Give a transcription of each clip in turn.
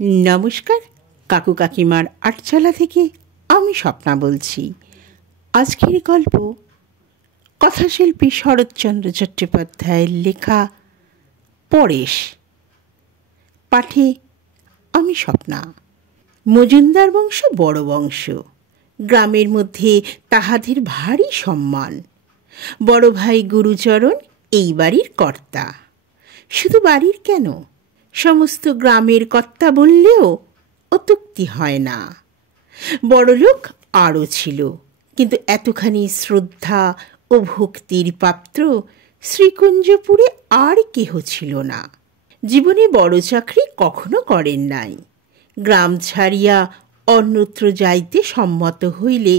নমস্কার, কাকু কাকিমার আটচালা থেকে আমি স্বপ্না বলছি। আজকের গল্প কথাশিল্পী শরৎচন্দ্র চট্টোপাধ্যায়ের লেখা পরেশ। পাঠে আমি স্বপ্না। মজুমদার বংশ বড় বংশ। গ্রামের মধ্যে তাহাদের ভারী সম্মান। বড় ভাই গুরুচরণ এই বাড়ির কর্তা। শুধু বাড়ির কেন, সমস্ত গ্রামের কর্তা বললেও অত্যুক্তি হয় না। বড়লোক আরও ছিল, কিন্তু এতখানি শ্রদ্ধা ও ভক্তির পাত্র শ্রীকুঞ্জপুরে আর কেহ ছিল না। জীবনে বড় চাকরি কখনো করেন নাই। গ্রাম ছাড়িয়া অন্যত্র যাইতে সম্মত হইলে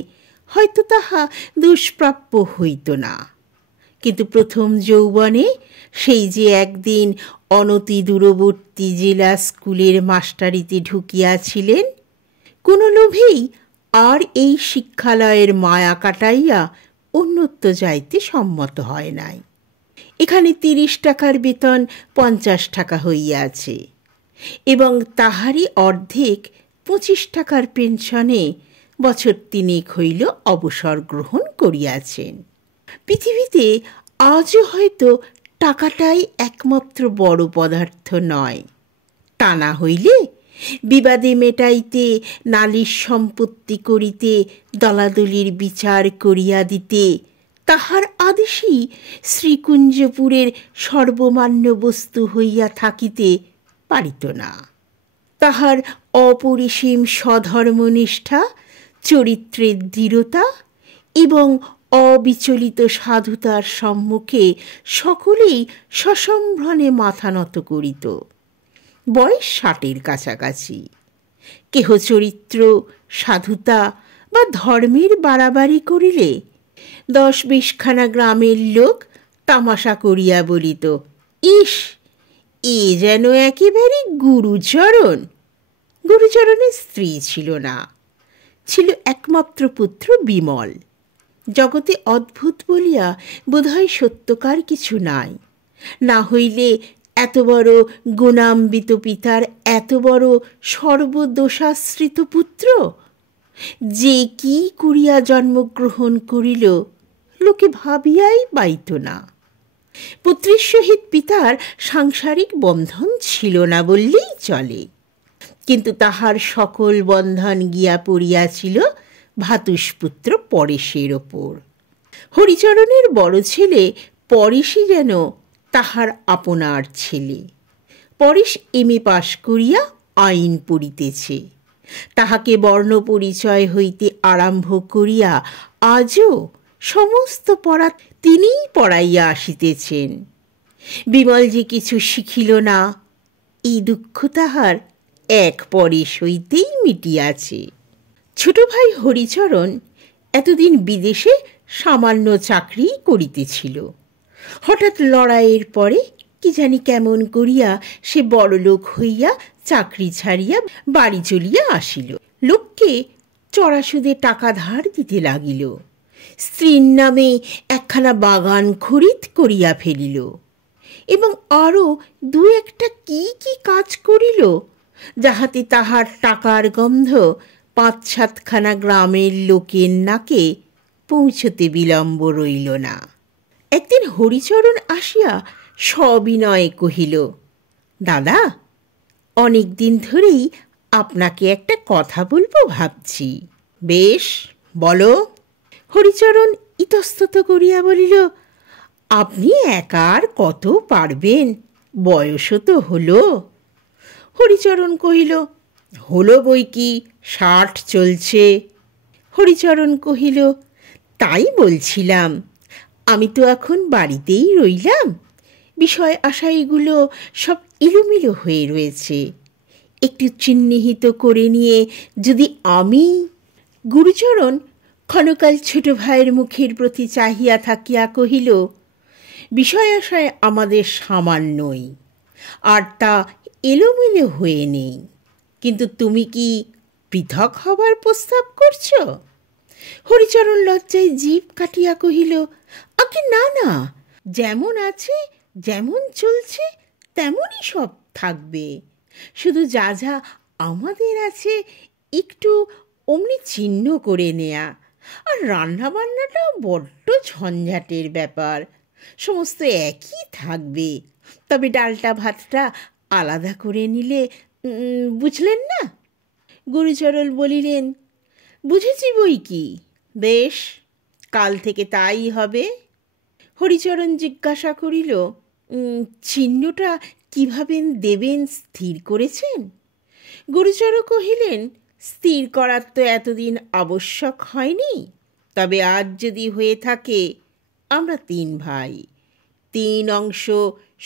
হয়তো তাহা দুষ্প্রাপ্য হইত না। কিন্তু প্রথম যৌবনে সেই যে একদিন অনতি দূরবর্তী জেলা স্কুলের মাস্টারিতে ঢুকিয়াছিলেন, কোনো লোভেই আর এই শিক্ষালয়ের মায়া কাটাইয়া অন্যত্র যাইতে সম্মত হয় নাই। এখানে 30 টাকার বেতন 50 টাকা হইয়াছে এবং তাহারই অর্ধেক 25 টাকার পেনশনে বছর 3 হইল অবসর গ্রহণ করিয়াছেন। পৃথিবীতে আজও হয়তো টাকাটাই একমাত্র বড় পদার্থ নয়। তা না হইলে বিবাদে মেটাইতে, নালিশ সম্পত্তি করিতে, দলাদলির বিচার করিয়া দিতে তাহার আদেশই শ্রীকুঞ্জপুরের সর্বমান্য বস্তু হইয়া থাকিতে পারিত না। তাহার অপরিসীম স্বধর্মনিষ্ঠা, চরিত্রের দৃঢ়তা এবং অবিচলিত সাধুতার সম্মুখে সকলেই সসম্ভ্রমে মাথা নত করিত। বয়স 60-এর কাছাকাছি। কেহ চরিত্র, সাধুতা বা ধর্মের বাড়াবাড়ি করিলে 10-20 খানা গ্রামের লোক তামাশা করিয়া বলিত, ইস, এ যেন একেবারে গুরুচরণ। গুরুচরণের স্ত্রী ছিল না, ছিল একমাত্র পুত্র বিমল। জগতে অদ্ভুত বলিয়া বোধহয় সত্যকার কিছু নাই। না হইলে এত বড় গুণান্বিত পিতার এত বড় সর্বদোষাশ্রিত পুত্র যে কি করিয়া জন্মগ্রহণ করিল লোকে ভাবিয়াই পাইত না। পুত্রের সহিত পিতার সাংসারিক বন্ধন ছিল না বললেই চলে, কিন্তু তাহার সকল বন্ধন গিয়া পড়িয়াছিল ভাতুষপুত্র পরেশের ওপর। হরিচরণের বড় ছেলে পরেশই যেন তাহার আপনার ছেলে। পরেশ MA পাশ করিয়া আইন পড়িতেছে। তাহাকে বর্ণ পরিচয় হইতে আরম্ভ করিয়া আজও সমস্ত পড়া তিনিই পড়াইয়া আসিতেছেন। বিমল যে কিছু শিখিল না, এই দুঃখ তাহার এক পরেশ হইতেই মিটিয়াছে। ছোট ভাই হরিচরণ এতদিন বিদেশে সামান্য চাকরি করিতেছিল। হঠাৎ লড়াইয়ের পরে কি জানি কেমন করিয়া সে বড়লোক হইয়া চাকরি ছাড়িয়া বাড়ি চলিয়া আসিল। লোককে চড়া সুদে টাকা ধার দিতে লাগিল। স্ত্রীর নামে একখানা বাগান খরিদ করিয়া ফেলিল এবং আরও 2-1টা কি কি কাজ করিল, যাহাতে তাহার টাকার গন্ধ 5-7 খানা গ্রামের লোকের নাকে পৌঁছতে বিলম্ব রইল না। একদিন হরিচরণ আসিয়া সবিনয়ে কহিল, দাদা, অনেক দিন ধরেই আপনাকে একটা কথা বলবো ভাবছি। বেশ, বলো। হরিচরণ ইতস্তত করিয়া বলিল, আপনি একা আর কত পারবেন, বয়সও তো হলো। হরিচরণ কহিল, হলো বই কি, 60 চলছে। হরিচরণ কহিল, তাই বলছিলাম, আমি তো এখন বাড়িতেই রইলাম, বিষয় আশাইগুলো সব এলোমেলো হয়ে রয়েছে। একটু চিহ্নিত করে নিয়ে যদি আমি। গুরুচরণ ক্ষণকাল ছোট ভাইয়ের মুখের প্রতি চাহিয়া থাকিয়া কহিল, বিষয় আশায় আমাদের সামান্যই, আর তা এলোমেলো হয়ে নেই, কিন্তু তুমি কি পৃথক হবার প্রস্তাব করছ? হরিচরণ লজ্জায় জিভ কাটিয়া কহিল, আগে না না, যেমন আছে যেমন চলছে তেমনই সব থাকবে, শুধু যা যা আমাদের আছে একটু অমনি চিহ্ন করে নেয়া, আর রান্নাবান্নাটাও বড্ড ঝঞ্ঝাটের ব্যাপার। সমস্ত একই থাকবে, তবে ডালটা ভাতটা আলাদা করে নিলে, বুঝলেন না? গুরুচরণ বলিলেন, বুঝেছি বই কি, বেশ, কাল থেকে তাই হবে। হরিচরণ জিজ্ঞাসা করিল, চিহ্নটা কিভাবে দেবেন স্থির করেছেন? গুরুচরণ কহিলেন, স্থির করার তো এতদিন আবশ্যক হয়নি, তবে আজ যদি হয়ে থাকে, আমরা 3 ভাই, 3 অংশ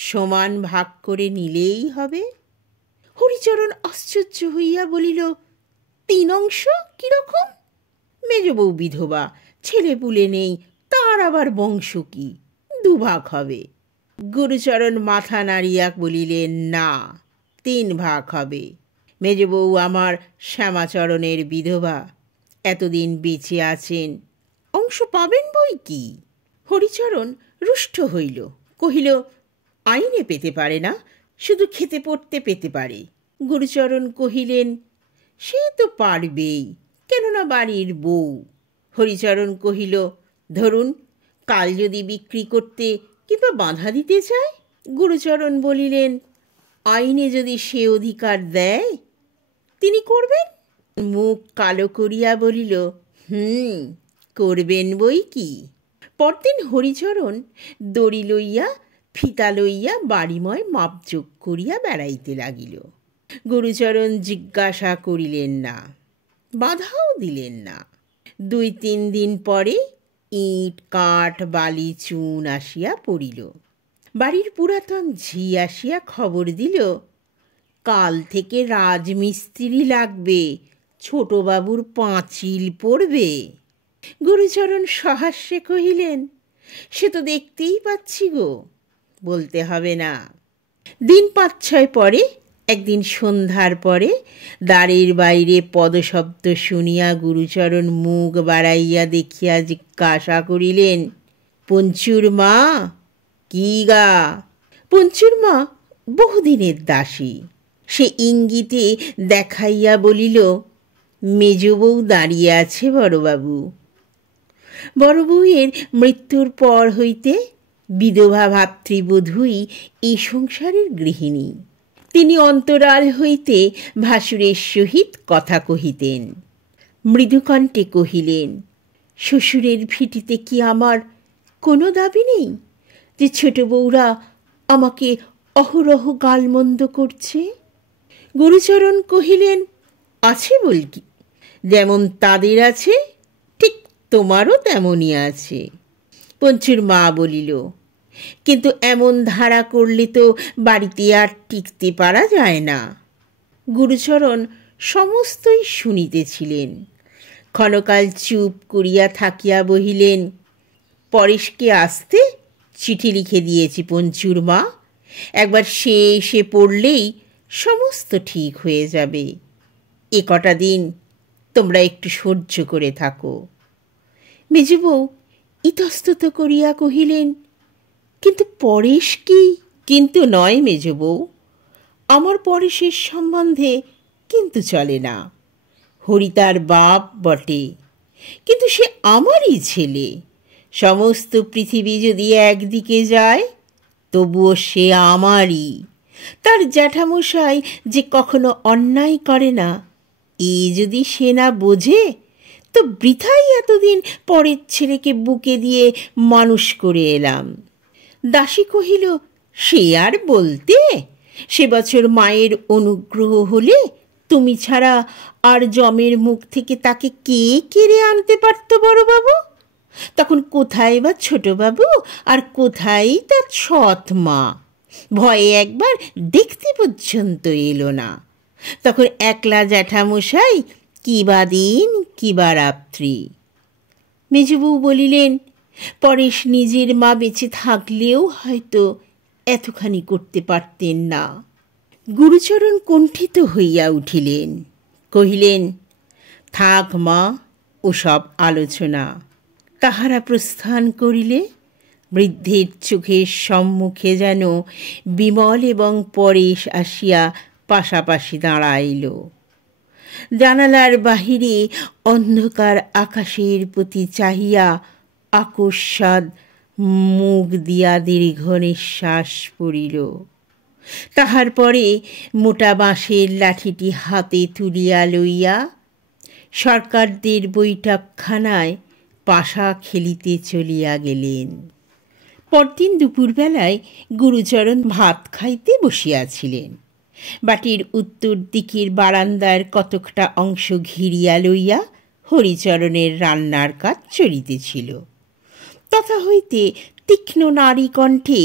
সমান ভাগ করে নিলেই হবে। হরিচরণ আশ্চর্য হইয়া বলিল, 3 অংশ কিরকম? মেজবউ বিধবা, ছেলে পুলে নেই, তার আবার বংশ কি, 2 ভাগ হবে। গুরুচরণ মাথা নাড়িয়া বলিলেন, না, 3 ভাগ হবে। মেজবউ আমার শ্যামাচরণের বিধবা, এতদিন বেঁচে আছেন, অংশ পাবেন বই কি। হরিচরণ রুষ্ট হইল, কহিল, আইনে পেতে পারে না, শুধু খেতে পড়তে পেতে পারে। গুরুচরণ কহিলেন, সে তো পারবেই, কেননা বাড়ির বউ। হরিচরণ কহিল, ধরুন, কাল যদি বিক্রি করতে কিংবা বাঁধা দিতে চায়? গুরুচরণ বলিলেন, আইনে যদি সে অধিকার দেয়, তিনি করবেন। মুখ কালো করিয়া বলিল, করবেন বই কি। পরদিন হরিচরণ দড়ি লইয়া ফিতা লইয়া বাড়িময় মাপযোগ করিয়া বেড়াইতে লাগিল। গুরুচরণ জিজ্ঞাসা করিলেন না, বাধাও দিলেন না। 2-3 দিন পরে ইট কাঠ বালি চুন আসিয়া পড়িল। বাড়ির পুরাতন ঝি আসিয়া খবর দিল, কাল থেকে রাজমিস্ত্রি লাগবে, ছোটবাবুর পাঁচিল পড়বে। গুরুচরণ সহাস্যে কহিলেন, সে তো দেখতেই পাচ্ছি গো, বলতে হবে না। দিন 5-6 পরে একদিন সন্ধ্যার পরে দ্বারের বাইরে পদশব্দ শুনিয়া গুরুচরণ মুখ বাড়াইয়া দেখিয়া জিজ্ঞাসা করিলেন, পঞ্চুর মা? কি গা? পঞ্চুর মা বহুদিনের দাসী। সে ইঙ্গিতে দেখাইয়া বলিল, মেজবউ দাঁড়িয়ে আছে বড়বাবু। বড়বউয়ের মৃত্যুর পর হইতে বিধবা ভাতৃবধূই এই সংসারের গৃহিণী। তিনি অন্তরাল হইতে ভাসুরের সহিত কথা কহিতেন। মৃদুকণ্ঠে কহিলেন, শ্বশুরের ভিটিতে কি আমার কোনো দাবি নেই যে ছোট বউরা আমাকে অহরহ গালমন্দ করছে? গুরুচরণ কহিলেন, আছে বলকি, যেমন তাদের আছে ঠিক তোমারও তেমনই আছে। পঞ্চুর মা বলিল, কিন্তু এমন ধারা করলে তো বাড়িতে আর টিকতে পারা যায় না। গুরুচরণ সমস্তই শুনিতেছিলেন। ক্ষণকাল চুপ করিয়া থাকিয়া বহিলেন, পরেশকে আসতে চিঠি লিখে দিয়েছি পঞ্চুর মা, একবার সে এসে পড়লেই সমস্ত ঠিক হয়ে যাবে। এ কটা দিন তোমরা একটু সহ্য করে থাকো। মেজবউ ইতস্তত করিয়া কহিলেন, কিন্তু পরেশ কি? কিন্তু নয় মেজবউ, আমার পরেশের সম্বন্ধে কিন্তু চলে না। হরি তার বাপ বটে, কিন্তু সে আমারই ছেলে। সমস্ত পৃথিবী যদি একদিকে যায়, তবুও সে আমারই। তার জ্যাঠামশাই যে কখনো অন্যায় করে না, এ যদি সে না বোঝে, তো বৃথাই এতদিন পরের ছেলেকে বুকে দিয়ে মানুষ করে এলাম। দাসী কহিল, সে আর বলতে, সে বছর মায়ের অনুগ্রহ হলে তুমি ছাড়া আর জমের মুখ থেকে তাকে কে কেড়ে আনতে পারত বড়বাবু? তখন কোথায় বা ছোটবাবু, আর কোথায় তার সৎ মা? ভয়ে একবার দেখতে পর্যন্ত এলো না। তখন একলা জ্যাঠামশাই, কি বা দিন কি বা রাত্রি। মেজবউ বলিলেন, পরেশ নিজের মা বেঁচে থাকলেও হয়তো এতখানি করতে পারতেন না। গুরুচরণ কুণ্ঠিত হইয়া উঠিলেন, কহিলেন, থাক মা, ওসব আলোচনা। তাহারা প্রস্থান করিলে বৃদ্ধের চোখের সম্মুখে যেন বিমল এবং পরেশ আসিয়া পাশাপাশি দাঁড়াইল। জানালার বাহিরে অন্ধকার আকাশের প্রতি চাহিয়া আকস্মাৎ মুখ দিয়া দীর্ঘ নিঃশ্বাস পড়িল। তাহার পরে মোটা বাঁশের লাঠিটি হাতে তুলিয়া লইয়া সরকারদের বৈঠকখানায় পাশা খেলিতে চলিয়া গেলেন। পরদিন দুপুরবেলায় গুরুচরণ ভাত খাইতে বসিয়াছিলেন। বাটির উত্তর দিকের বারান্দার কতকটা অংশ ঘিরিয়া লইয়া হরিচরণের রান্নার কাজ চলিতেছিল। তথা হইতে তীক্ষ্ণ নারী কণ্ঠে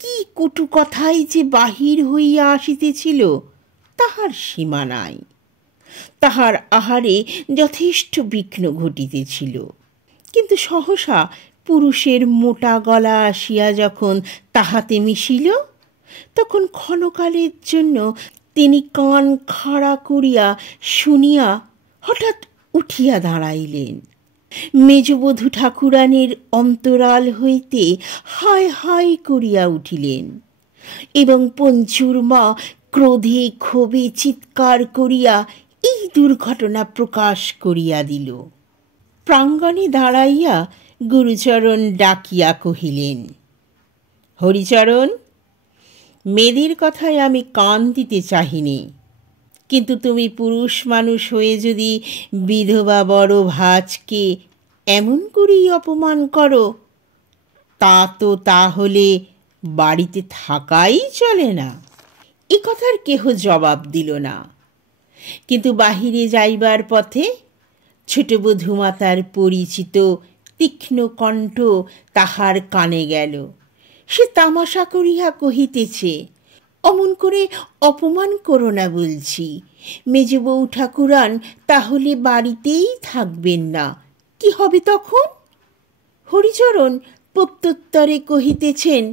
কি কটু কথাই যে বাহির হইয়া আসিতেছিল তাহার সীমা নাই। তাহার আহারে যথেষ্ট বিঘ্ন ঘটিতেছিল, কিন্তু সহসা পুরুষের মোটা গলা আসিয়া যখন তাহাতে মিশিল, তখন ক্ষণকালের জন্য তিনি কান খাড়া করিয়া শুনিয়া হঠাৎ উঠিয়া দাঁড়াইলেন। মেজবধূ ঠাকুরানীর অন্তরাল হইতে হায় হায় করিয়া উঠিলেন এবং পঞ্চুর মা ক্রোধে ক্ষোভে চিৎকার করিয়া এই দুর্ঘটনা প্রকাশ করিয়া দিল। প্রাঙ্গণে দাঁড়াইয়া গুরুচরণ ডাকিয়া কহিলেন, হরিচরণ, মেয়েদের কথায় আমি কান দিতে চাহিনি, কিন্তু তুমি পুরুষ মানুষ হয়ে যদি বিধবা বড় ভাজকে এমন করেই অপমান করো, তা তো তাহলে বাড়িতে থাকাই চলে না। এ কথার কেহ জবাব দিল না, কিন্তু বাহিরে যাইবার পথে ছোট বধূমাতার পরিচিত তীক্ষ্ণ কণ্ঠ তাহার কানে গেল। সে তামাশা করিয়া কহিতেছে, অমন করে অপমান করো না বলছি, মেজবউ ঠাকুরান তাহলে বাড়িতেই থাকবেন না, কি হবে তখন? হরিচরণ প্রত্যুত্তরে কহিতেছেন,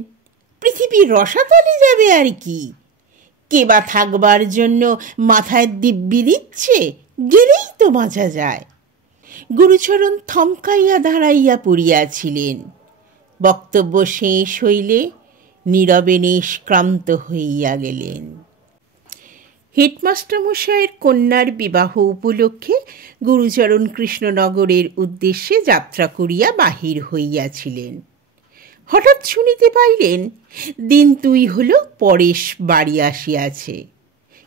পৃথিবীর রসাতলে যাবে আর কি, কে বা থাকবার জন্য মাথায় দিব্যি দিচ্ছে, গেলেই তো বাঁচা যায়। গুরুচরণ থমকাইয়া দাঁড়াইয়া পড়িয়াছিলেন। বক্তব্য শেষ হইলে নীরবে নিষ্ক্রান্ত হইয়া গেলেন। হেডমাস্টার মশায়ের কন্যার বিবাহ উপলক্ষে গুরুচরণ কৃষ্ণনগরের উদ্দেশ্যে যাত্রা করিয়া বাহির হইয়াছিলেন। হঠাৎ শুনিতে পাইলেন দিন 2 হল পরেশ বাড়ি আসিয়াছে,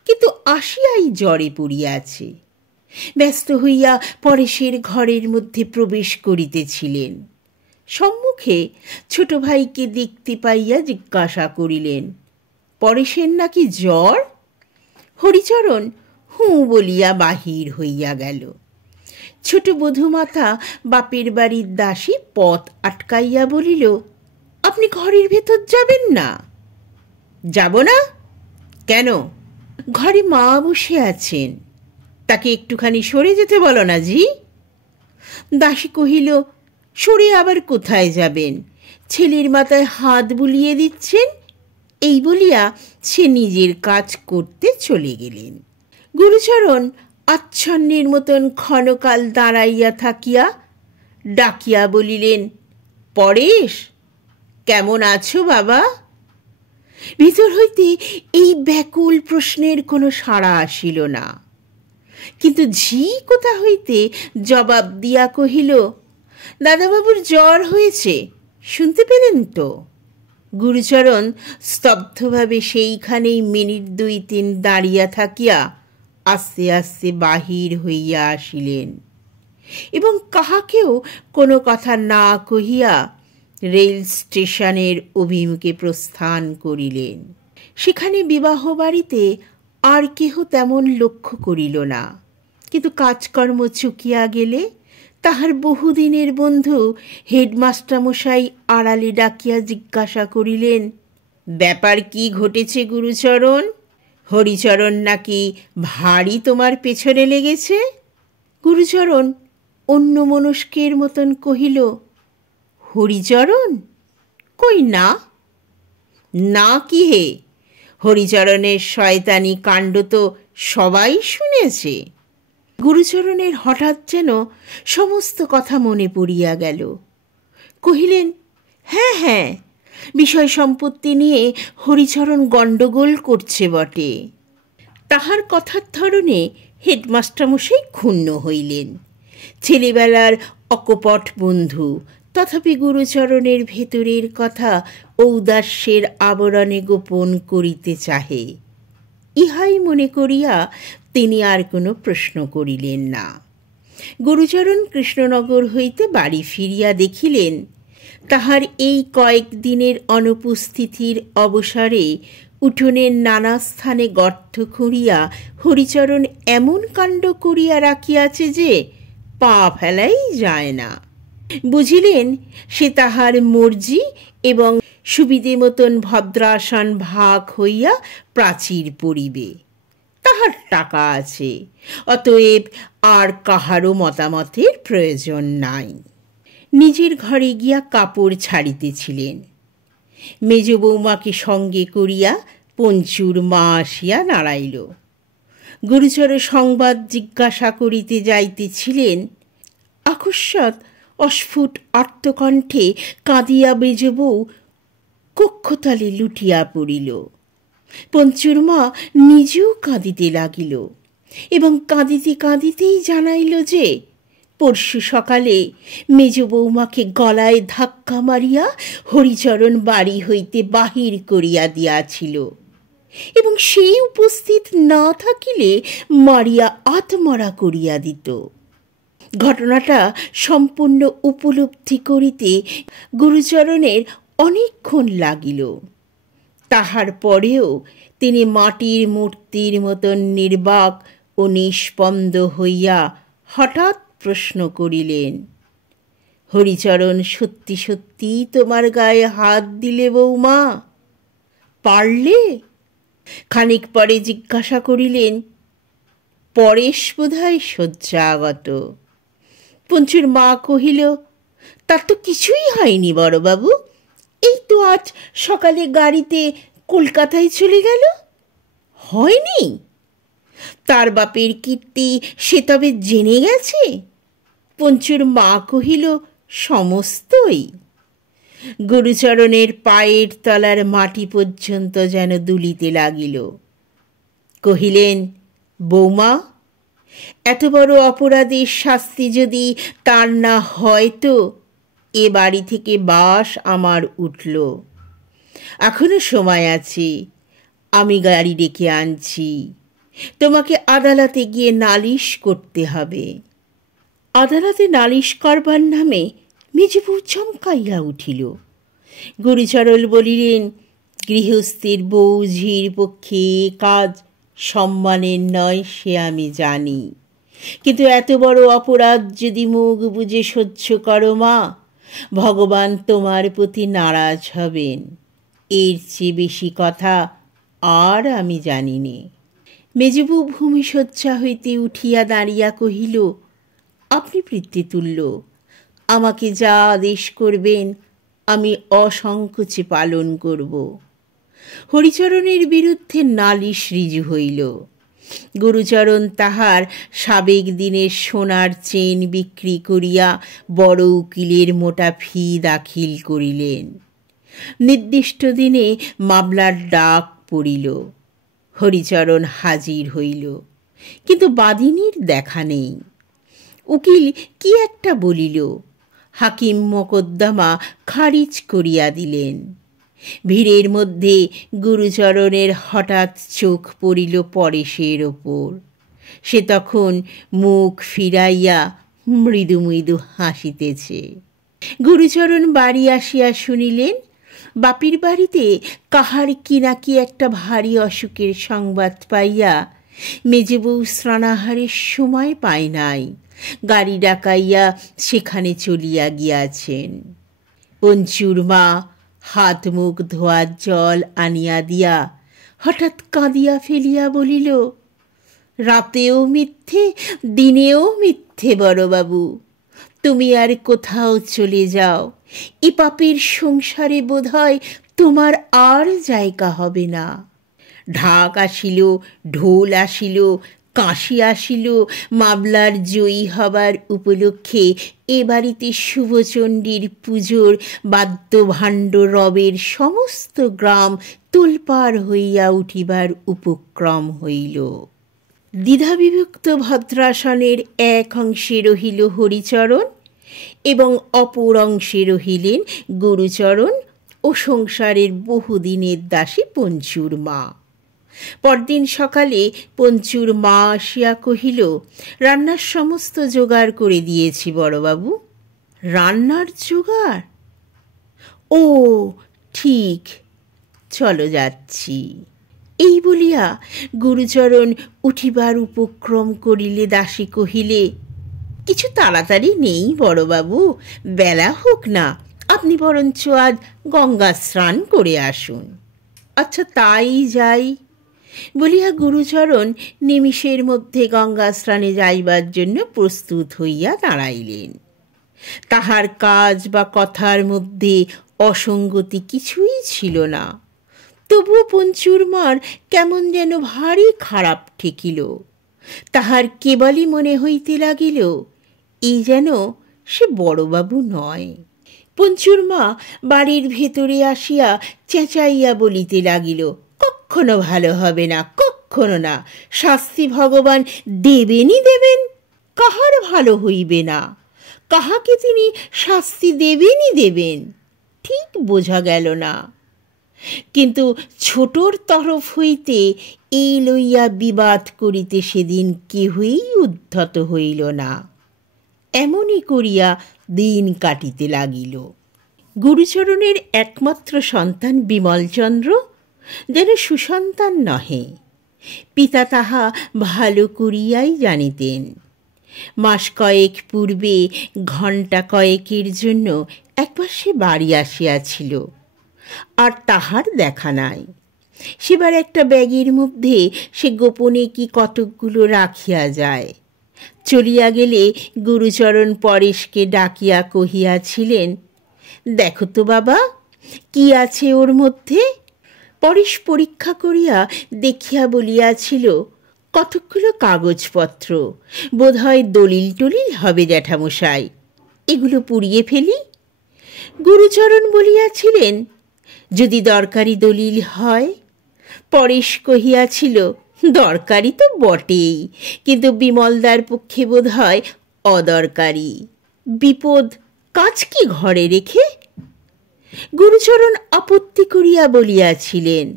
কিন্তু আসিয়াই জ্বরে পড়িয়াছে। ব্যস্ত হইয়া পরেশের ঘরের মধ্যে প্রবেশ করিতেছিলেন। সম্মুখে ছোট ভাইকে দেখতে পাইয়া জিজ্ঞাসা করিলেন, পরেশের নাকি জ্বর? হরিচরণ হুঁ বলিয়া বাহির হইয়া গেল। ছোট বধূমাতা বাপের বাড়ির দাসী পথ আটকাইয়া বলিল, আপনি ঘরের ভেতর যাবেন না? যাব না কেন? ঘরে মা বসে আছেন, তাকে একটুখানি সরে যেতে বলো না জি। দাসী কহিল, সরে আবার কোথায় যাবেন? ছেলের মাথায় হাত বুলিয়ে দিচ্ছেন। এই বলিয়া সে নিজের কাজ করতে চলে গেলেন। গুরুচরণ আচ্ছন্নের মতন ক্ষণকাল দাঁড়াইয়া থাকিয়া ডাকিয়া বলিলেন, পরেশ, কেমন আছো বাবা? ভিতর হইতে এই ব্যাকুল প্রশ্নের কোনো সাড়া আসিল না, কিন্তু ঝি কোথা হইতে জবাব দিয়া কহিল, দাদাবাবুর জ্বর হয়েছে, শুনতে পেলেন তো? গুরুচরণ স্তব্ধভাবে সেইখানেই মিনিট 2-3 দাঁড়িয়া থাকিয়া আস্তে আস্তে বাহির হইয়া আসিলেন এবং কাহাকেও কোনো কথা না কহিয়া রেল স্টেশনের অভিমুখে প্রস্থান করিলেন। সেখানে বিবাহ বাড়িতে আর কেহ তেমন লক্ষ্য করিল না, কিন্তু কাজকর্ম চুকিয়া গেলে তাহার বহুদিনের বন্ধু হেডমাস্টার মশাই আড়ালে ডাকিয়া জিজ্ঞাসা করিলেন, ব্যাপার কি ঘটেছে গুরুচরণ? হরিচরণ নাকি ভারী তোমার পেছনে লেগেছে? গুরুচরণ অন্যমনস্কের মতন কহিল, হরিচরণ? কই না। না কি হে? হরিচরণের শয়তানি কাণ্ড তো সবাই শুনেছে। গুরুচরণের হঠাৎ যেন সমস্ত কথা মনে পড়িয়া গেল। কহিলেন, হ্যাঁ হ্যাঁ, বিষয় সম্পত্তি নিয়ে হরিচরণ গণ্ডগোল করছে বটে। তাহার কথার ধরনে হেডমাস্টারমশাই ক্ষুণ্ণ হইলেন। ছেলেবেলার অকপট বন্ধু, তথাপি গুরুচরণের ভেতরের কথা ঔদাস্যের আবরণে গোপন করিতে চাহে। ইহাই মনে করিয়া তিনি আর কোনো প্রশ্ন করিলেন না। গুরুচরণ কৃষ্ণনগর হইতে বাড়ি ফিরিয়া দেখিলেন, তাহার এই কয়েকদিনের অনুপস্থিতির অবসরে উঠোনের নানা স্থানে গর্ত খুঁড়িয়া হরিচরণ এমন কাণ্ড করিয়া রাখিয়াছে যে পা ফেলাই যায় না। বুঝিলেন সে তাহার মর্জি এবং সুবিধে মতন ভদ্রাসন ভাগ হইয়া প্রাচীর পড়িবে। তাহার টাকা আছে, অতএব আর কাহারও মতামতের প্রয়োজন নাই। নিজের ঘরে গিয়া কাপড় ছাড়িতেছিলেন। মেজ বৌমাকে সঙ্গে করিয়া পঞ্চুর মা আসিয়া দাঁড়াইল। গুরুচরণ সংবাদ জিজ্ঞাসা করিতে যাইতেছিলেন, আকস্মাৎ অস্ফুট আর্তকণ্ঠে কাঁদিয়া মেজ বউ কক্ষতলে লুটিয়া পড়িল। পঞ্চুর মা নিজেও কাঁদিতে লাগিল এবং কাঁদিতে কাঁদিতেই জানাইল যে পরশু সকালে মেজ বৌমাকে গলায় ধাক্কা মারিয়া হরিচরণ বাড়ি হইতে বাহির করিয়া দিয়াছিল এবং সেই উপস্থিত না থাকিলে মারিয়া আত্মরা করিয়া দিত। ঘটনাটা সম্পূর্ণ উপলব্ধি করিতে গুরুচরণের অনেকক্ষণ লাগিল। তাহার পরেও তিনি মাটির মূর্তির মতন নির্বাক ও নিষ্পন্দ হইয়া হঠাৎ প্রশ্ন করিলেন, হরিচরণ সত্যি সত্যি তোমার গায়ে হাত দিলে বৌমা? পারলে? খানিক পরে জিজ্ঞাসা করিলেন, পরেশ বোধহয় শয্যাগত। পঞ্চুর মা কহিল, তার তো কিছুই হয়নি বড়বাবু, এই তো আজ সকালে গাড়িতে কলকাতায় চলে গেল। হয়নি? তার বাপের কীর্তি সে তবে জেনে গেছে? পঞ্চুর মা কহিল, সমস্তই। গুরুচরণের পায়ের তলার মাটি পর্যন্ত যেন দুলিতে লাগিল। কহিলেন, বৌমা, এত বড় অপরাধের শাস্তি যদি তার না হয় তো এ বাড়ি থেকে বাস আমার উঠল। এখনো সময় আছে, আমি গাড়ি ডেকে আনছি। তোমাকে আদালতে গিয়ে নালিশ করতে হবে। আদালতে নালিশ করবার নামে মেজবউ চমকাইয়া উঠিল। গুরুচরণ বলিলেন, গৃহস্থের বৌঝির পক্ষে কাজ সম্মানের নয় সে আমি জানি, কিন্তু এত বড় অপরাধ যদি মুখ বুজে সহ্য করো মা, ভগবান তোমার প্রতি নারাজ হবেন। এর চেয়ে বেশি কথা আর আমি জানি নে। মেজবউ ভূমিশয্যা হইতে উঠিয়া দাঁড়িয়া কহিল, আপনি পিতৃতুল্য, আমাকে যা আদেশ করবেন আমি অসংকোচে পালন করব। হরিচরণের বিরুদ্ধে নালিশ রিজু হইল। গুরুচরণ তাহার সাবেক দিনের সোনার চেন বিক্রি করিয়া বড় উকিলের মোটা ফি দাখিল করিলেন। নির্দিষ্ট দিনে মামলার ডাক পড়িল। হরিচরণ হাজির হইল, কিন্তু বাদিনীর দেখা নেই। উকিল কি একটা বলিল, হাকিম মোকদ্দমা খারিজ করিয়া দিলেন। ভিড়ের মধ্যে গুরুচরণের হঠাৎ চোখ পড়িল পরেশের ওপর। সে তখন মুখ ফিরাইয়া মৃদু মৃদু হাসিতেছে। গুরুচরণ বাড়ি আসিয়া শুনিলেন, বাপির বাড়িতে কাহার কি নাকি একটা ভারী অসুখের সংবাদ পাইয়া মেজবউ স্নানাহারের সময় পায় নাই, গাড়ি ডাকাইয়া সেখানে চলিয়া গিয়াছেন। পঞ্চুর মা হাত মুখ ধোয়ার জল আনিয়া দিয়া হঠাৎ কাঁদিয়া ফেলিয়া বলিল, রাতেও মিথ্যে দিনেও মিথ্যে বড়বাবু, তুমি আর কোথাও চলে যাও, এ পাপের সংসারে বোধহয় তোমার আর জায়গা হবে না। ঢাক আসিল, ঢোল আসিল, কাশি আসিল, মামলার জয়ী হবার উপলক্ষে এ বাড়িতে শুভচণ্ডীর পুজোর বাদ্যভাণ্ড রবের সমস্ত গ্রাম তোলপাড় হইয়া উঠিবার উপক্রম হইল। দ্বিধাবিভক্ত ভদ্রাসনের এক অংশে রহিল হরিচরণ এবং অপর অংশে রহিলেন গুরুচরণ ও সংসারের বহুদিনের দাসী পঞ্চুর মা। পরদিন সকালে পঞ্চুর মা আসিয়া কহিল, রান্নার সমস্ত জোগাড় করে দিয়েছি বড়বাবু। রান্নার জোগাড়? ও ঠিক, চলো যাচ্ছি। এই বলিয়া গুরুচরণ উঠিবার উপক্রম করিলে দাসী কহিলে, কিছু তাড়াতাড়ি নেই বড়বাবু, বেলা হোক না, আপনি বরঞ্চ আজ গঙ্গা স্নান করে আসুন। আচ্ছা তাই যাই বলিয়া গুরুচরণ নিমিষের মধ্যে গঙ্গা স্নানে যাইবার জন্য প্রস্তুত হইয়া দাঁড়াইলেন। তাহার কাজ বা কথার মধ্যে অসঙ্গতি কিছুই ছিল না, তবুও পঞ্চুর মার কেমন যেন ভারী খারাপ ঠেকিল। তাহার কেবলই মনে হইতে লাগিল, এই যেন সে বড়বাবু নয়। পঞ্চুর মা বাড়ির ভেতরে আসিয়া চেঁচাইয়া বলিতে লাগিল, কখনো ভালো হবে না, কখনো না, শাস্তি ভগবান দেবেনই দেবেন। কাহার ভালো হইবে না, কাহাকে তিনি শাস্তি দেবেনই দেবেন, ঠিক বোঝা গেল না। কিন্তু ছোটর তরফ হইতে এই লইয়া বিবাদ করিতে সেদিন কেহই উদ্ধত হইল না। এমনই করিয়া দিন কাটিতে লাগিল। গুরুচরণের একমাত্র সন্তান বিমলচন্দ্র যেন সুসন্তান নহে, পিতা তাহা ভালো করিয়াই জানিতেন। মাস কয়েক পূর্বে ঘণ্টা কয়েকের জন্য একবার সে বাড়ি আসিয়াছিল, আর তাহার দেখা নাই। সেবার একটা ব্যাগের মধ্যে সে গোপনে কি কতকগুলো রাখিয়া যায়। চলিয়া গেলে গুরুচরণ পরেশকে ডাকিয়া কহিয়াছিলেন, দেখো তো বাবা, কি আছে ওর মধ্যে। পরেশ পরীক্ষা করিয়া দেখিয়া বলিয়াছিল, কতকগুলো কাগজপত্র, বোধহয় দলিল টলিল হবে জ্যাঠামশাই, এগুলো পুড়িয়ে ফেলি। গুরুচরণ বলিয়াছিলেন, যদি দরকারি দলিল হয়। পরেশ কহিয়াছিল, দরকারি তো বটেই, কিন্তু বিমলদার পক্ষে বোধ হয় অদরকারি। বিপদ কাজ কি ঘরে রেখে? গুরুচরণ আপত্তি করিয়া বলিয়াছিলেন,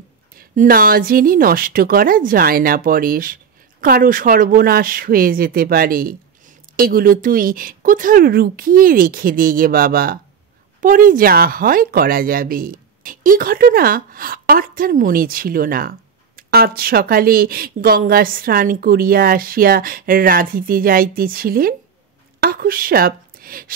না জেনে নষ্ট করা যায় না পরেশ, কারো সর্বনাশ হয়ে যেতে পারে। এগুলো তুই কোথাও লুকিয়ে রেখে দে গে বাবা, পরে যা হয় করা যাবে। এই ঘটনা আর তার মনে ছিল না। আজ সকালে গঙ্গা স্নান করিয়া আসিয়া রাঁধিতে যাইতেছিলেন, আকস্মাৎ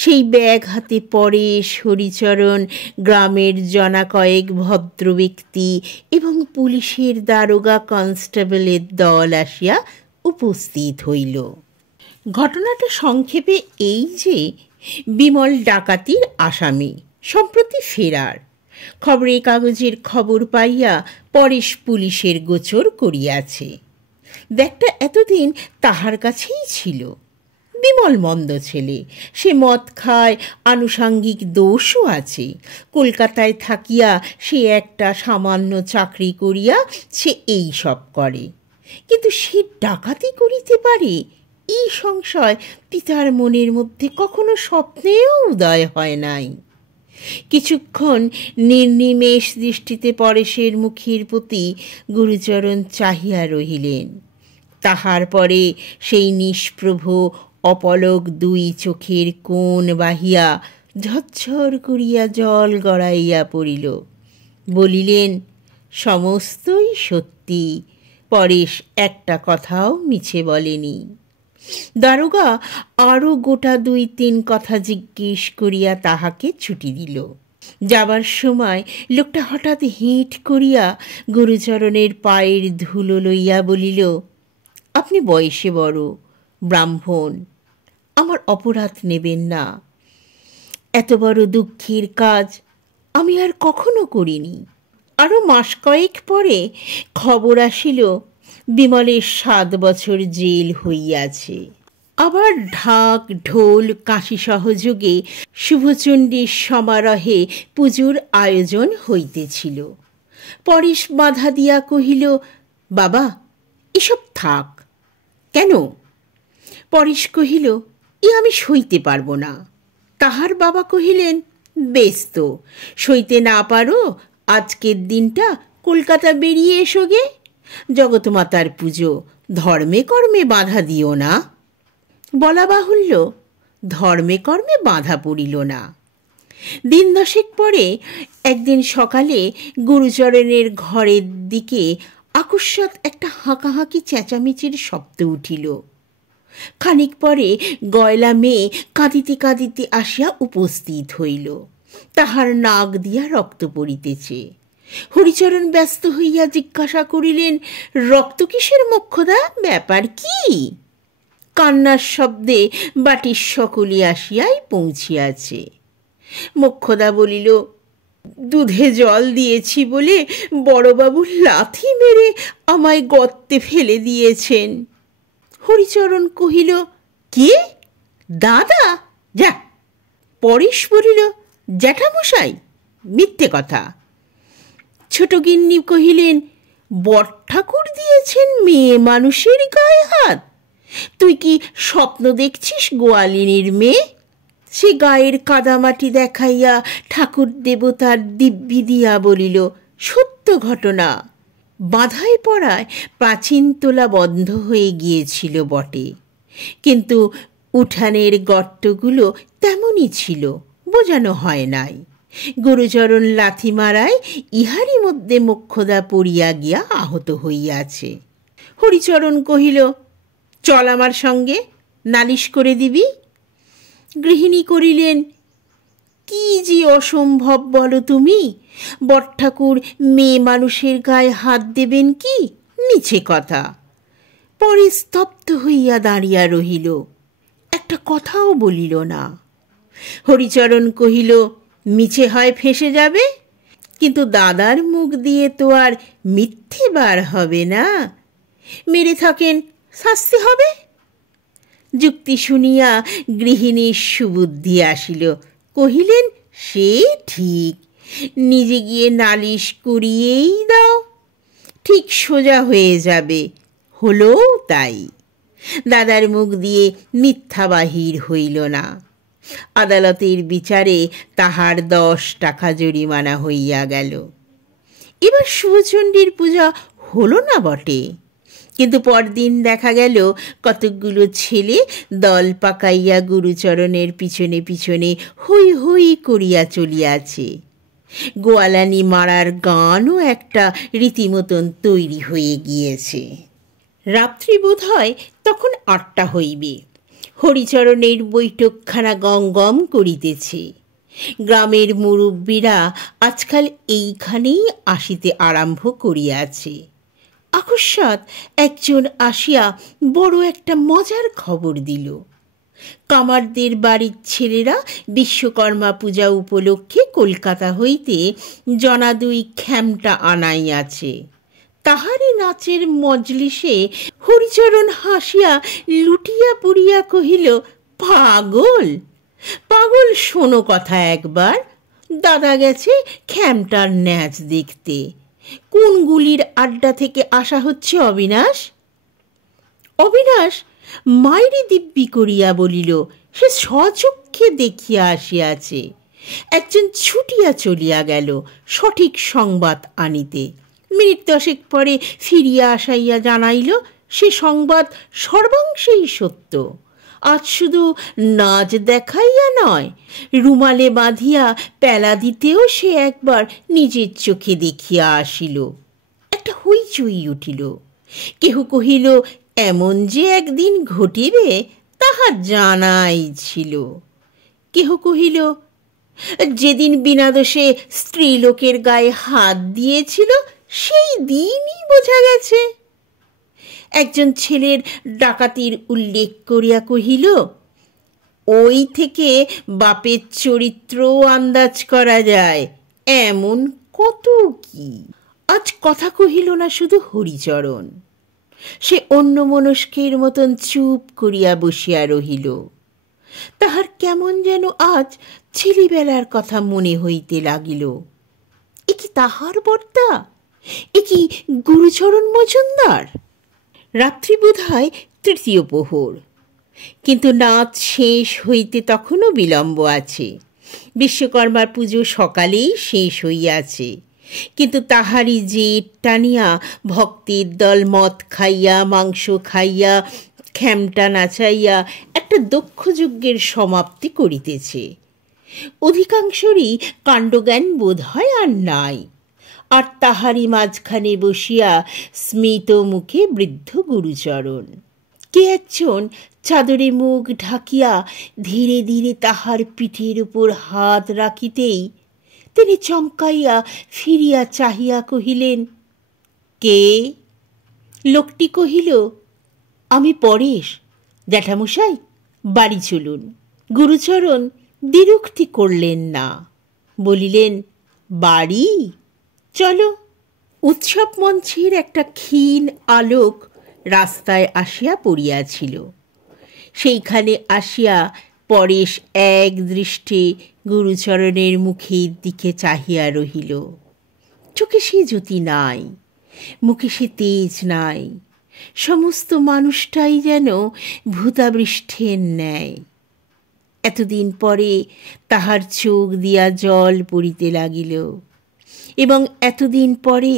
সেই ব্যাগ হাতে পরেশ, হরিচরণ, গ্রামের জনা কয়েক ভদ্র ব্যক্তি এবং পুলিশের দারোগা কনস্টেবলের দল আসিয়া উপস্থিত হইল। ঘটনাটা সংক্ষেপে এই যে, বিমল ডাকাতির আসামি, সম্প্রতি ফেরার। খবরের কাগজের খবর পাইয়া পরেশ পুলিশের গোচর করিয়াছে। ব্যাগটা এতদিন তাহার কাছেই ছিল। বিমল মন্দ ছেলে, সে মদ খায়, আনুষাঙ্গিক দোষও আছে। কলকাতায় থাকিয়া সে একটা সামান্য চাকরি করিয়া সে এই সব করে, কিন্তু সে ডাকাতি করিতে পারে, এই সংশয় পিতার মনের মধ্যে কখনো স্বপ্নেও উদয় হয় নাই। কিছুক্ষণ নির্নিমেষ দৃষ্টিতে পরেশের মুখের প্রতি গুরুচরণ চাহিয়া রহিলেন। তাহার পরে সেই নিষ্প্রভ অপলক দুই চোখের কোণ বাহিয়া ঝরঝর করিয়া জল গড়াইয়া পড়িল। বলিলেন, সমস্তই সত্যি, পরেশ একটা কথাও মিছে বলেনি। দারোগা আরও গোটা 2-3 কথা জিজ্ঞেস করিয়া তাহাকে ছুটি দিল। যাবার সময় লোকটা হঠাৎ হিঁট করিয়া গুরুচরণের পায়ের ধুলো লইয়া বলিল, আপনি বয়সে বড়, ব্রাহ্মণ, আমার অপরাধ নেবেন না। এত বড় দুঃখের কাজ আমি আর কখনো করিনি। আরও মাস কয়েক পরে খবর আসিল, বিমলের 7 বছর জেল হইয়াছে। আবার ঢাক ঢোল কাশি সহযোগে শুভচণ্ডীর সমারোহে পুজোর আয়োজন হইতেছিল। পরেশ বাধা দিয়া কহিল, বাবা, এসব থাক, কেন? পরেশ কহিল, এ আমি সইতে পারব না। তাহার বাবা কহিলেন, বেশ তো, সইতে না পারো, আজকের দিনটা কলকাতা বেরিয়ে এসো গে। জগৎমাতার পুজো, ধর্মে কর্মে বাধা দিও না। বলা বাহুল্য, ধর্মে কর্মে বাধা পড়িল না। দিন দশেক পরে একদিন সকালে গুরুচরণের ঘরের দিকে আকস্মাৎ একটা হাঁকাহাঁকি চেঁচামেচির শব্দ উঠিল। খানিক পরে গয়লা মেয়ে কাঁদিতে কাঁদিতে আসিয়া উপস্থিত হইল। তাহার নাক দিয়া রক্ত পড়িতেছে। হরিচরণ ব্যস্ত হইয়া জিজ্ঞাসা করিলেন, রক্ত কিসের মোক্ষদা, ব্যাপার কি? কান্নার শব্দে বাটির সকলি আসিয়াই পৌঁছিয়াছে। মোক্ষদা বলিল, দুধে জল দিয়েছি বলে বড়বাবু লাথি মেরে আমায় গর্তে ফেলে দিয়েছেন। হরিচরণ কহিল, কে? দাদা? যা। পরেশ বলিল, জ্যাঠামশাই? মিথ্যে কথা। ছোট গিন্নি কহিলেন, বড়ঠাকুর দিয়েছেন মেয়ে মানুষের গায়ে হাত? তুই কি স্বপ্ন দেখছিস গোয়ালিনীর মেয়ে? সে গায়ের কাদামাটি দেখাইয়া ঠাকুর দেবতার দিব্যি দিয়া বলিল, সত্য ঘটনা। বাধায় পড়ায় প্রাচীন তোলা বন্ধ হয়ে গিয়েছিল বটে, কিন্তু উঠানের গর্তগুলো তেমনই ছিল, বোঝানো হয় নাই। গুরুচরণ লাথি মারায় ইহারই মধ্যে মোক্ষদা পড়িয়া গিয়া আহত হইয়াছে। হরিচরণ কহিল, চল আমার সঙ্গে, নালিশ করে দিবি। গৃহিণী করিলেন, কি যে অসম্ভব বলো তুমি! বড়ঠাকুর মেয়ে মানুষের গায়ে হাত দেবেন কি? মিছে কথা। পরে স্তব্ধ হইয়া দাঁড়িয়া রহিল, একটা কথাও বলিল না। হরিচরণ কহিল, মিছে হয় ফেঁসে যাবে, কিন্তু দাদার মুখ দিয়ে তো আর মিথ্যে বার হবে না। মেরে থাকেন, শাস্তি হবে। যুক্তি শুনিয়া গৃহিণীর সুবুদ্ধি আসিল। কহিলেন, সে ঠিক, নিজে গিয়ে নালিশ করিয়েই দাও, ঠিক সোজা হয়ে যাবে। হলোও তাই। দাদার মুখ দিয়ে মিথ্যা বাহির হইল না। আদালতের বিচারে তাহার 10 টাকা জরিমানা হইয়া গেল। এবার শুভচণ্ডীর পূজা হলো না বটে, কিন্তু পরদিন দেখা গেল কতকগুলো ছেলে দল পাকাইয়া গুরুচরণের পিছনে পিছনে হৈ হৈ করিয়া চলিয়াছে। গোয়ালানি মারার গানও একটা রীতিমতন তৈরি হয়ে গিয়েছে। রাত্রি বোধ হয় তখন 8টা হইবে। হরিচরণের বৈঠকখানা গম গম করিতেছে। গ্রামের মুরব্বীরা আজকাল এইখানেই আসিতে আরম্ভ করিয়াছে। আকস্মাৎ একজন আসিয়া বড় একটা মজার খবর দিল। কামারদের বাড়ির ছেলেরা বিশ্বকর্মা পূজা উপলক্ষে কলকাতা হইতে জনা 2 খ্যামটা আনাইয়াছে। তাহারই নাচের মজলিসে হরিচরণ হাসিয়া লুটিয়া পড়িয়া কহিল, পাগল পাগল, শোনো কথা একবার। দাদা গেছে খ্যামটার ন্যাচ দেখতে। কোন গুলির আড্ডা থেকে আসা হচ্ছে অবিনাশ? অবিনাশ মায়েরই দিব্যি করিয়া বলিল, সে স্বচক্ষে দেখিয়া আসিয়াছে। একজন ছুটিয়া চলিয়া গেল সঠিক সংবাদ আনিতে। মিনিট 10 পরে ফিরিয়া আসাইয়া জানাইল, সে সংবাদ সর্বাংশেই সত্য। আজ শুধু নাচ দেখাইয়া নয়, রুমালে বাঁধিয়া পেলা দিতেও সে একবার নিজের চোখে দেখিয়া আসিল। একটা হইচই উঠিল। কেহ কহিল, এমন যে একদিন ঘটিবে তাহা জানাই ছিল। কেহ কহিল, যেদিন বিনা দোষে স্ত্রীলোকের গায়ে হাত দিয়েছিল সেই দিনই বোঝা গেছে। একজন ছেলের ডাকাতির উল্লেখ করিয়া কহিল, ওই থেকে বাপের চরিত্রও আন্দাজ করা যায়। এমন কত কি। আজ কথা কহিল না শুধু হরিচরণ। সে অন্যমনস্কের মতন চুপ করিয়া বসিয়া রহিল। তাহার কেমন যেন আজ ছেলেবেলার কথা মনে হইতে লাগিল। এ কি তাহার বর্দা? এ কি গুরুচরণ মজুমদার? রাত্রি বোধ হয় তৃতীয় প্রহর, কিন্তু নাচ শেষ হইতে তখনও বিলম্ব আছে। বিশ্বকর্মার পুজো সকালেই শেষ হইয়াছে, কিন্তু তাহারই জেট টানিয়া ভক্তের দল মদ খাইয়া মাংস খাইয়া খ্যামটা নাচাইয়া একটা দক্ষযজ্ঞের সমাপ্তি করিতেছে। অধিকাংশরই কাণ্ডজ্ঞান বোধ হয় আর নাই। আর তাহারই মাঝখানে বসিয়া স্মিত মুখে বৃদ্ধ গুরুচরণ। কে একজন চাদরে মুখ ঢাকিয়া ধীরে ধীরে তাহার পিঠের উপর হাত রাখিতেই তিনি চমকাইয়া ফিরিয়া চাহিয়া কহিলেন, কে? লোকটি কহিল, আমি পরেশ, জ্যাঠামশাই, বাড়ি চলুন। গুরুচরণ দ্বিরুক্তি করলেন না, বলিলেন, বাড়ি? চলো। উৎসব মঞ্চের একটা ক্ষীণ আলোক রাস্তায় আসিয়া পড়িয়াছিল। সেইখানে আসিয়া পরেশ এক দৃষ্টে গুরুচরণের মুখের দিকে চাহিয়া রহিল। চোখে সে জ্যোতি নাই, মুখে সে তেজ নাই, সমস্ত মানুষটাই যেন ভূতাবৃষ্টের ন্যায়। এতদিন পরে তাহার চোখ দিয়া জল পড়িতে লাগিল, এবং এতদিন পরে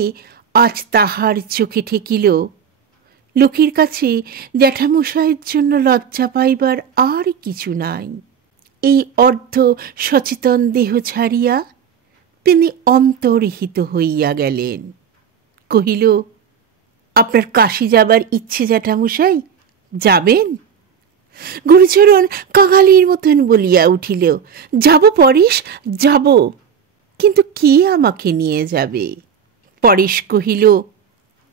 আজ তাহার চোখে ঠেকিল, লোকের কাছে জ্যাঠামশাইয়ের জন্য লজ্জা পাইবার আর কিছু নাই। এই অর্ধ সচেতন দেহ ছাড়িয়া তিনি অন্তর্হিত হইয়া গেলেন। কহিল, আপনার কাশী যাবার ইচ্ছে জ্যাঠামশাই, যাবেন? গুরুচরণ কাঙালির মতন বলিয়া উঠিল, যাব পরেশ, যাব, কিন্তু কে আমাকে নিয়ে যাবে? পরেশ কহিল,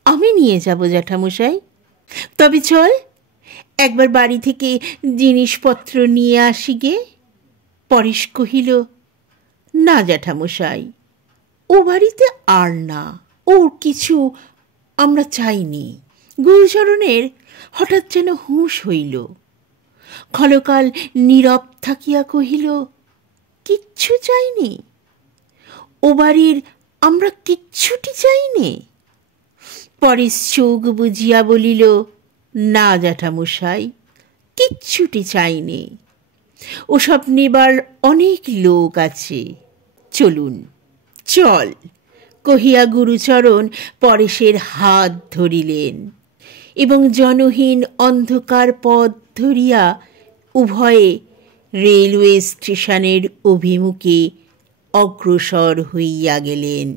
আমি নিয়ে যাব জ্যাঠামশাই। তবে চল, একবার বাড়ি থেকে জিনিসপত্র নিয়ে আসি গে। পরেশ কহিল, না জ্যাঠামশাই, ও বাড়িতে আর না, ওর কিছু আমরা চাইনি। গুরুচরণের হঠাৎ যেন হুঁশ হইল। ক্ষণকাল নীরব থাকিয়া কহিল, কিচ্ছু চাইনি? ও বাড়ির আমরা কিচ্ছুটি চাইনি? পরেশ চোখ বুজিয়া বলিল, না জ্যাঠামশাই, কিচ্ছুটি চাইনি। ওসব নেবার অনেক লোক আছে, চলুন। চল, কহিয়া গুরুচরণ পরেশের হাত ধরিলেন এবং জনহীন অন্ধকার পথ ধরিয়া উভয়ে রেলওয়ে স্টেশনের অভিমুখে অগ্রসর হইয়া গেলেন।